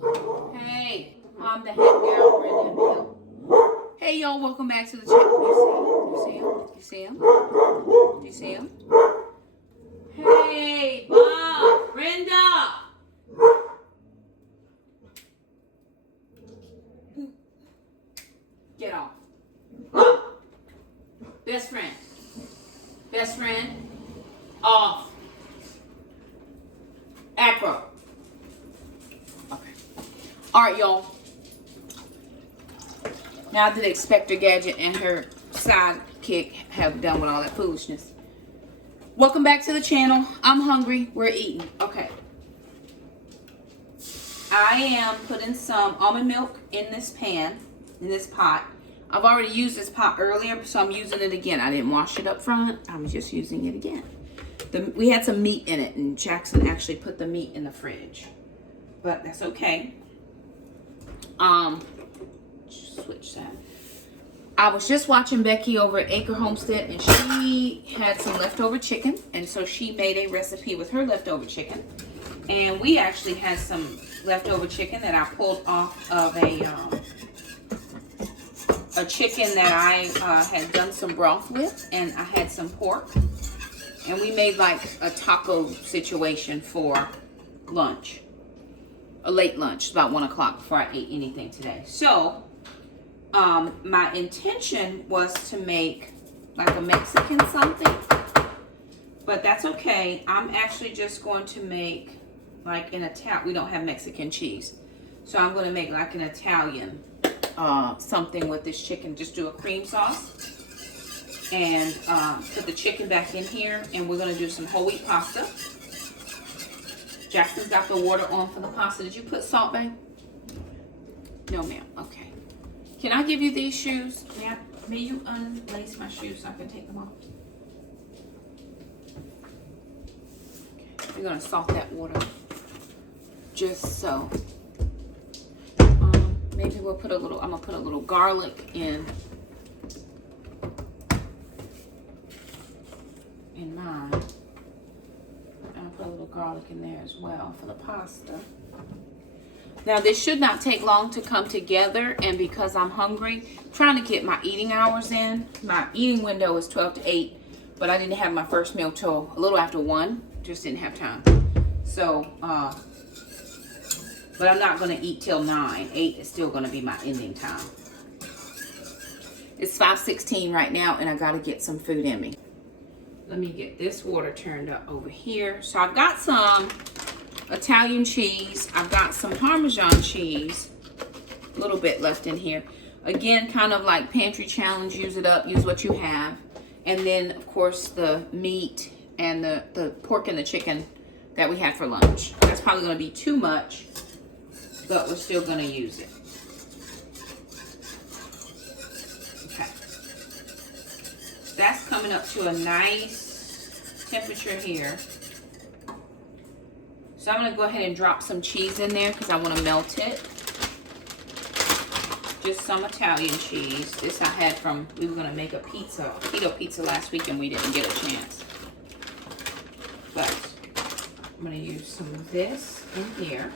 Hey, I'm the head girl, Brenda Hill. Hey, y'all, welcome back to the channel. You see him? You see him? Do you see him? Hey, Bob, Brenda. Get off. Bob. Best friend. Best friend. Off. Acro. Okay. All right, y'all. Now that Inspector Gadget and her sidekick have done with all that foolishness. Welcome back to the channel. I'm hungry. We're eating. Okay. I am putting some almond milk in this pan, in this pot. I've already used this pot earlier, so I'm using it again. I didn't wash it up front. I'm just using it again. We had some meat in it, and Jackson actually put the meat in the fridge. But that's okay. Switch that. I was just watching Becky over at Acre Homestead, and she had some leftover chicken, and so she made a recipe with her leftover chicken. And we actually had some leftover chicken that I pulled off of a chicken that I had done some broth with, and I had some pork. And we made like a taco situation for lunch. A late lunch, about 1 o'clock before I ate anything today. So, my intention was to make like a Mexican something, but that's okay. I'm actually just going to make like an Italian. We don't have Mexican cheese, so I'm going to make like an Italian something with this chicken. Just do a cream sauce and put the chicken back in here, and we're going to do some whole wheat pasta. Jackson's got the water on for the pasta. Did you put salt, babe? No, ma'am. Okay. Can I give you these shoes? May you unlace my shoes so I can take them off? Okay. We're going to salt that water. Just so. Maybe we'll put a little, I'm going to put a little garlic in mine. I'm going to put a little garlic in there as well for the pasta. Now, this should not take long to come together, and because I'm hungry, I'm trying to get my eating hours in. My eating window is 12 to 8, but I didn't have my first meal till a little after 1. Just didn't have time. So, but I'm not going to eat till 9. 8 is still going to be my ending time. It's 5:16 right now, and I got to get some food in me. Let me get this water turned up over here. So I've got some Italian cheese. I've got some Parmesan cheese. A little bit left in here. Again, kind of like pantry challenge. Use it up. Use what you have. And then, of course, the meat and the pork and the chicken that we had for lunch. That's probably going to be too much, but we're still going to use it. Okay. That's coming up to a nice temperature here. So I'm going to go ahead and drop some cheese in there because I want to melt it. Just some Italian cheese. This I had from, we were going to make a keto pizza last week, and we didn't get a chance. But I'm going to use some of this in here.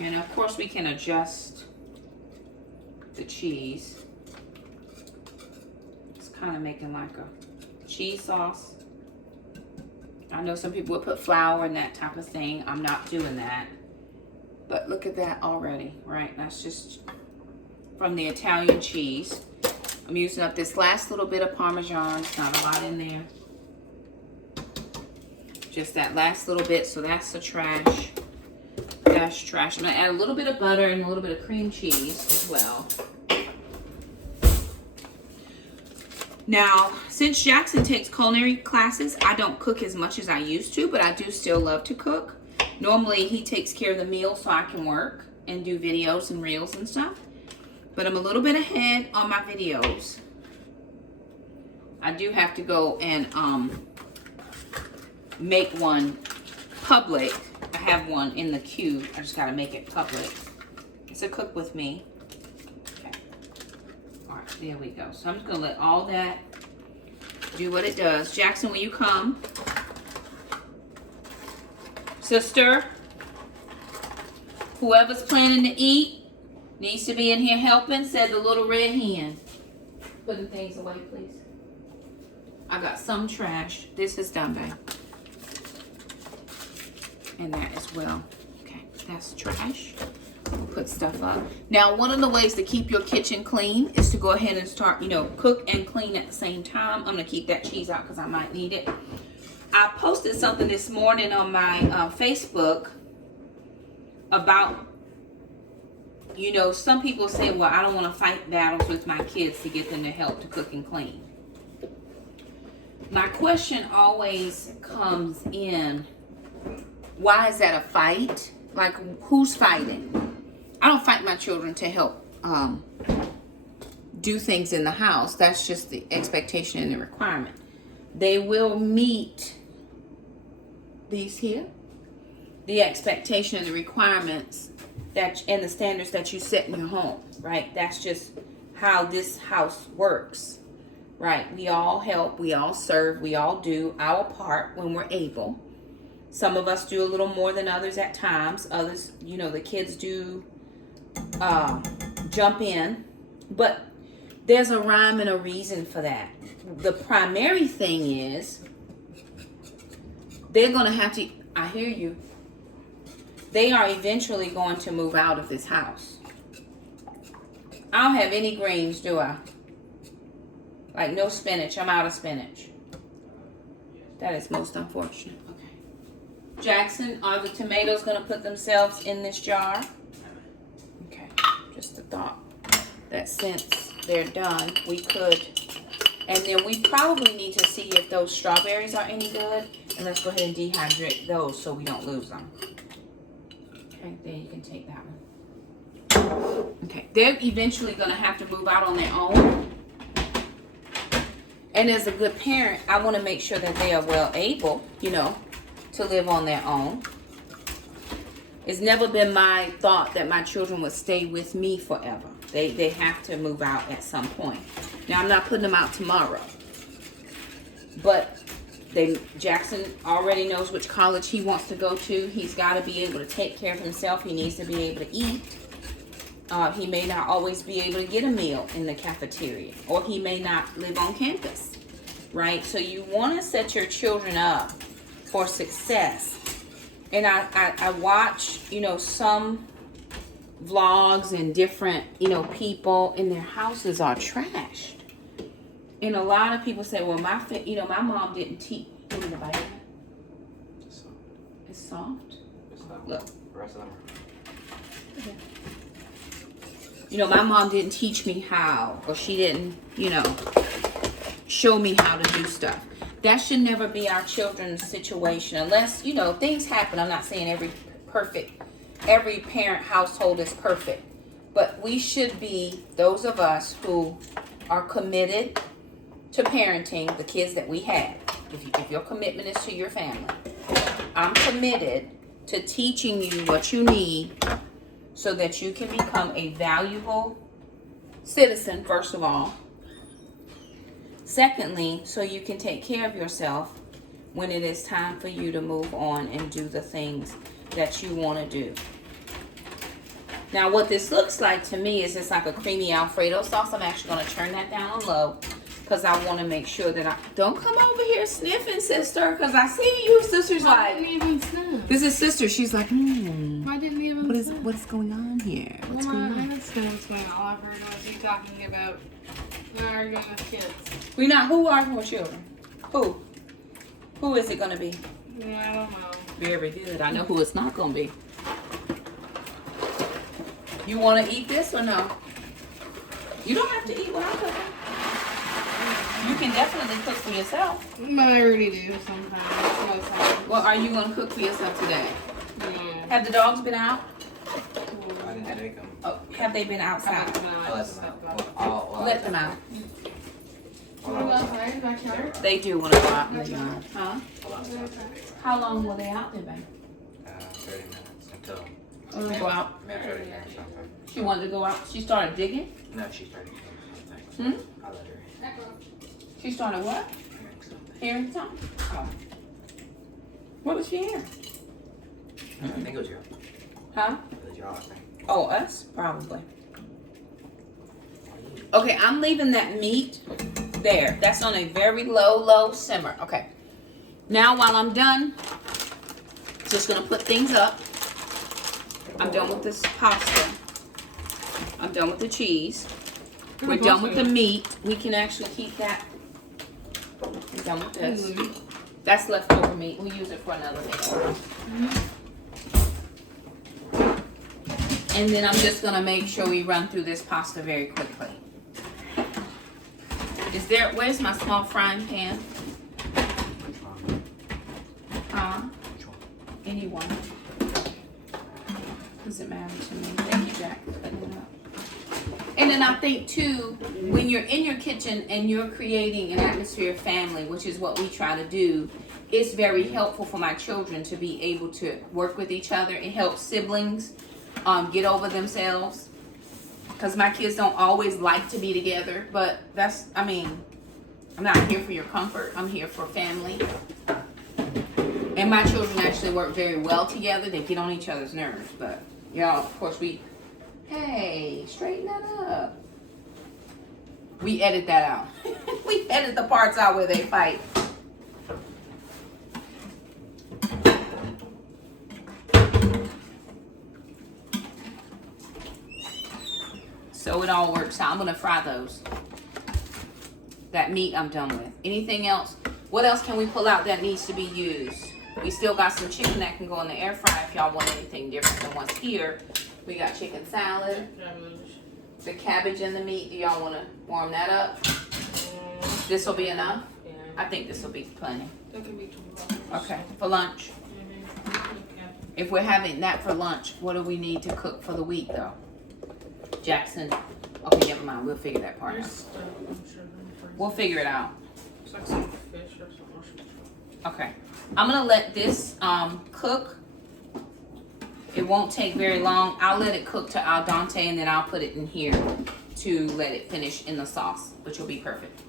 And of course we can adjust the cheese. It's kind of making like a cheese sauce. I know some people would put flour and that type of thing. I'm not doing that. But look at that already, right? That's just from the Italian cheese. I'm using up this last little bit of Parmesan. It's not a lot in there. Just that last little bit, so that's the trash. That's trash. I'm going to add a little bit of butter and a little bit of cream cheese as well. Now, since Jackson takes culinary classes, I don't cook as much as I used to, but I do still love to cook. Normally, he takes care of the meal so I can work and do videos and reels and stuff. But I'm a little bit ahead on my videos. I do have to go and make one public. I have one in the queue. I just got to make it public. It's a cook with me. Okay. right, there we go. So I'm just gonna let all that do what it does. Jackson, will you come? Sister, whoever's planning to eat needs to be in here helping, said the little red hen. Putting things away, please. I got some trash. This is done, babe. And that as well. Okay, that's trash. We'll put stuff up. Now, one of the ways to keep your kitchen clean is to go ahead and start, cook and clean at the same time. I'm gonna keep that cheese out because I might need it. I posted something this morning on my Facebook about, some people say, well, I don't want to fight battles with my kids to get them to help to cook and clean. My question always comes in, why is that a fight? Like, who's fighting? I don't fight my children to help do things in the house. That's just the expectation and the requirement. They will meet these here, the expectation and the requirements and the standards that you set in your home, right? That's just how this house works, right? We all help, we all serve, we all do our part when we're able. Some of us do a little more than others at times. Others, the kids do jump in, but there's a rhyme and a reason for that. The primary thing is they're going to have to, I hear you, they are eventually going to move out of this house. I don't have any greens, do I? Like no spinach. I'm out of spinach. That is most unfortunate. Okay. Jackson, are the tomatoes going to put themselves in this jar? Okay. Just a thought that since they're done, we could. And then we probably need to see if those strawberries are any good. And let's go ahead and dehydrate those so we don't lose them. Okay, there you can take that one. Okay, they're eventually going to have to move out on their own. And as a good parent, I want to make sure that they are well able, to live on their own. It's never been my thought that my children would stay with me forever. They have to move out at some point. Now, I'm not putting them out tomorrow. But Jackson already knows which college he wants to go to. He's got to be able to take care of himself. He needs to be able to eat. He may not always be able to get a meal in the cafeteria. Or he may not live on campus. Right? So you want to set your children up for success. And I watch, some vlogs and different, people, and their houses are trashed. And a lot of people say, well, my mom didn't teach. Give me the bite. It's soft. Look. The rest of them are. My mom didn't teach me how, or she didn't, show me how to do stuff. That should never be our children's situation unless, things happen. I'm not saying every parent household is perfect. But we should be those of us who are committed to parenting the kids that we have. If your commitment is to your family, I'm committed to teaching you what you need so that you can become a valuable citizen, first of all. Secondly, so you can take care of yourself when it is time for you to move on and do the things that you want to do. Now, what this looks like to me is it's like a creamy Alfredo sauce. I'm actually going to turn that down on low because I want to make sure that don't come over here sniffing, sister, because I see you. Sister's like, didn't even sniff. This is sister. She's like, I didn't even sniff. What's going on here? What's going on? I didn't sniff what's going on. All I've heard was you talking about arguing with kids. Who arguing with children? Who? Who is it going to be? Yeah, I don't know. Very good. I know who it's not going to be. You want to eat this or no? You don't have to eat what I'm cooking. You can definitely cook for yourself. But I already do sometimes. Most times. What are you going to cook for yourself today? Yeah. Have the dogs been out? I didn't take them. Oh, have they been outside? I let them out. Let them out. Want to go outside, backyard? They do want to go out in the yard. Huh? How long were they out there, babe? 30 minutes until. Go out. Maybe 30 minutes or something. She wanted to go out. She started digging? No, she started doing something. Hmm? I'll let her in. Echo. She started what? Hearing something. Hearing something? Oh. What was she hearing? I think it was you. Huh? It was y'all, I think. Oh, us? Probably. Okay, I'm leaving that meat there. That's on a very low simmer. Okay. Now, while I'm done, just gonna put things up. I'm done with this pasta. I'm done with the cheese. We're done with the meat. We can actually keep that. We're done with this. That's leftover meat. We'll use it for another meal. And then I'm just gonna make sure we run through this pasta very quickly. Where's my small frying pan? Anyone. Doesn't matter to me. Thank you, Jack, for putting it up. And then I think too, when you're in your kitchen and you're creating an atmosphere of family, which is what we try to do, it's very helpful for my children to be able to work with each other. It helps siblings get over themselves. Because my kids don't always like to be together, but I'm not here for your comfort. I'm here for family. And my children actually work very well together. They get on each other's nerves, but y'all, of course, hey, straighten that up. We edit that out. We edit the parts out where they fight. So it all works out. I'm gonna fry those. That meat I'm done with. Anything else? What else can we pull out that needs to be used? We still got some chicken that can go in the air fryer if y'all want anything different than what's here. We got chicken salad, the cabbage and the meat. Do y'all want to warm that up? This will be enough? Yeah. I think this will be plenty. That can be $2. Okay, for lunch. Okay. If we're having that for lunch, what do we need to cook for the week though? Jackson. Okay, never mind. We'll figure that part out. We'll figure it out. It's like some fish or something. Okay. I'm going to let this cook. It won't take very long. I'll let it cook to al dente and then I'll put it in here to let it finish in the sauce, which will be perfect.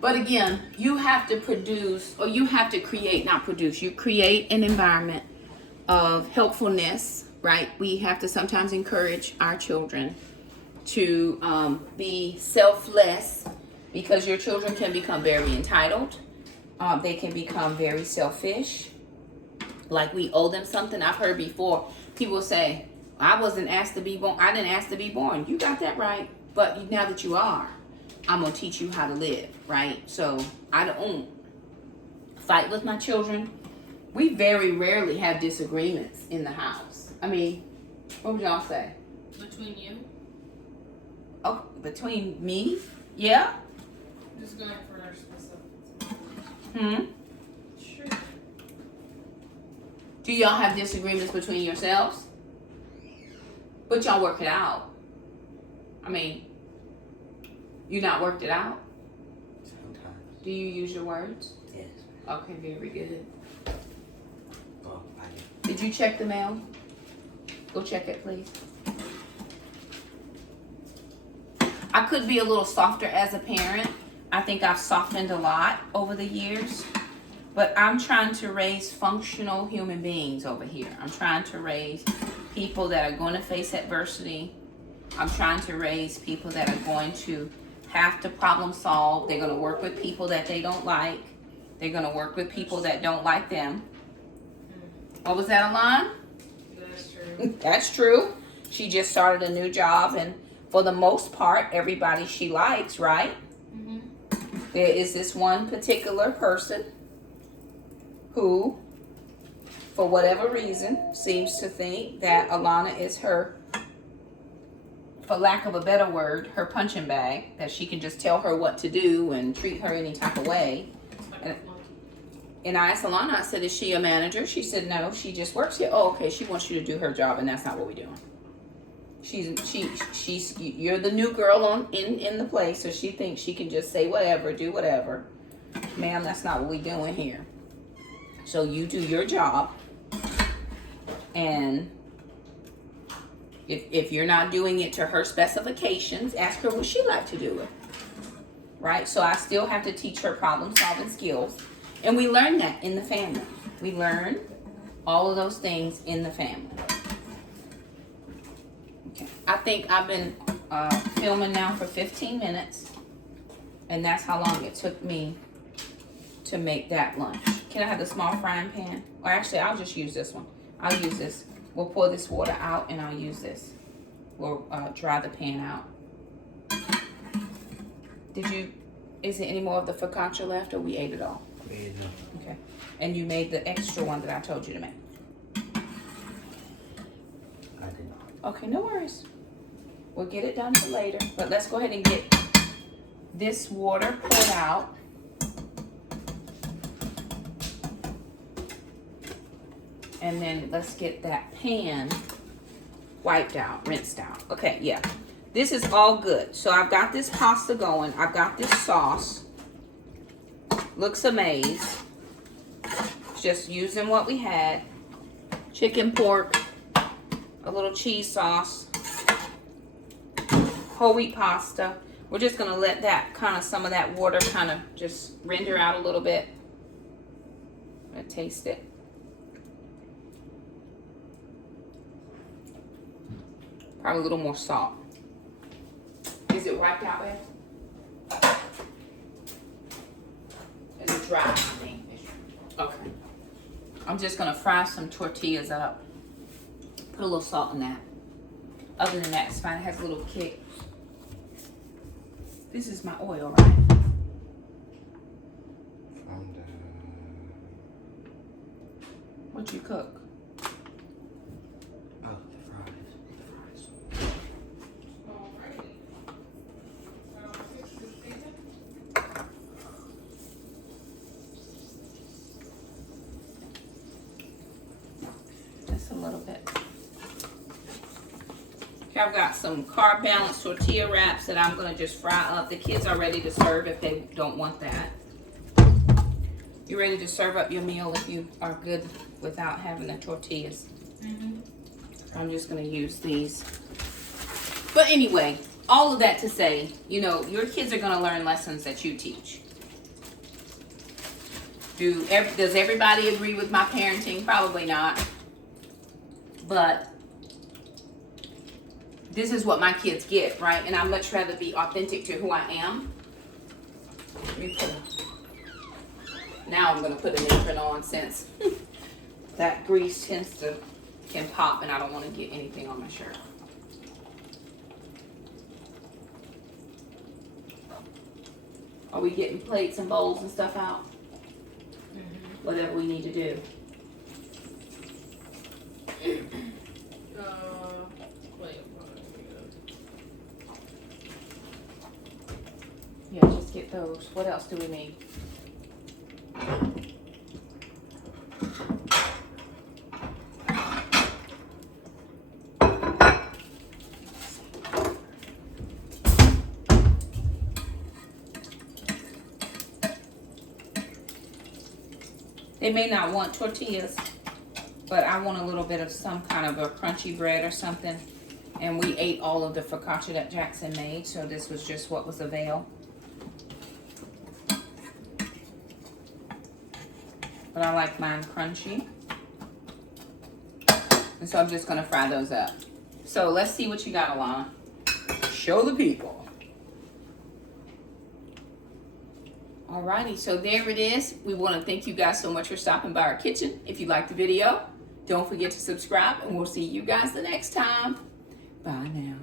But again, you have to produce, or you have to create, not produce, you create an environment of helpfulness, right? We have to sometimes encourage our children to be selfless, because your children can become very entitled. They can become very selfish, like we owe them something. I've heard before people say, I wasn't asked to be born. I didn't ask to be born. You got that right. But now that you are, I'm going to teach you how to live, right? So I don't fight with my children. We very rarely have disagreements in the house. I mean, what would y'all say? Between you? Oh, between me? Yeah? Just going for our specific. Sure. Do y'all have disagreements between yourselves? But y'all work it out. I mean, you not worked it out? Sometimes. Do you use your words? Yes. Okay, very good. Well, I do. Did you check the mail? Go check it, please. I could be a little softer as a parent. I think I've softened a lot over the years. But I'm trying to raise functional human beings over here. I'm trying to raise people that are going to face adversity. I'm trying to raise people that are going to have to problem solve. They're going to work with people that they don't like. They're going to work with people that don't like them. What was that, Alon? That's true. That's true. She just started a new job, and for the most part, everybody she likes, right? Mm-hmm. There is this one particular person who, for whatever reason, seems to think that Alana is her, for lack of a better word, her punching bag, that she can just tell her what to do and treat her any type of way. And I asked Alana, I said, is she a manager? She said, no, she just works here. Oh, okay, she wants you to do her job, and that's not what we're doing. She's you're the new girl in the place, so she thinks she can just say whatever, do whatever. Ma'am, that's not what we're doing here. So you do your job, and if you're not doing it to her specifications, ask her would she like to do it, right? So I still have to teach her problem solving skills, and we learn that in the family. We learn all of those things in the family. Okay, I think I've been filming now for 15 minutes, and that's how long it took me to make that lunch. Can I have the small frying pan? Or actually, I'll just use this one. I'll use this. We'll pour this water out, and I'll use this. We'll dry the pan out. Is there any more of the focaccia left, or we ate it all? We ate it all. Okay. And you made the extra one that I told you to make? I did not. Okay, no worries. We'll get it done for later. But let's go ahead and get this water poured out. And then let's get that pan wiped out, rinsed out. Okay, yeah. This is all good. So I've got this pasta going. I've got this sauce. Looks amazing. Just using what we had. Chicken, pork, a little cheese sauce, whole wheat pasta. We're just gonna let that some of that water just render out a little bit. I'm gonna taste it. Probably a little more salt. Is it wiped out, babe? Is it dry? Okay. I'm just gonna fry some tortillas up. Put a little salt in that. Other than that, it's fine. It has a little kick. This is my oil, right? What'd you cook? Oh, the fries. Just a little bit. Here I've got some carb balanced tortilla wraps that I'm gonna just fry up. The kids are ready to serve if they don't want that. You ready to serve up your meal if you are good without having the tortillas? I'm just gonna use these. But anyway, all of that to say, your kids are gonna learn lessons that you teach. Does everybody agree with my parenting? Probably not. But this is what my kids get, right? And I'd much rather be authentic to who I am. Now I'm gonna put an apron on since that grease can pop, and I don't want to get anything on my shirt. Are we getting plates and bowls and stuff out? Whatever we need to do. Yeah, just get those. What else do we need? They may not want tortillas, but I want a little bit of some kind of a crunchy bread or something. And we ate all of the focaccia that Jackson made, so this was just what was available. But I like mine crunchy. And so I'm just gonna fry those up. So let's see what you got, Alana. Show the people. Alrighty, so there it is. We want to thank you guys so much for stopping by our kitchen. If you liked the video, don't forget to subscribe, and we'll see you guys the next time. Bye now.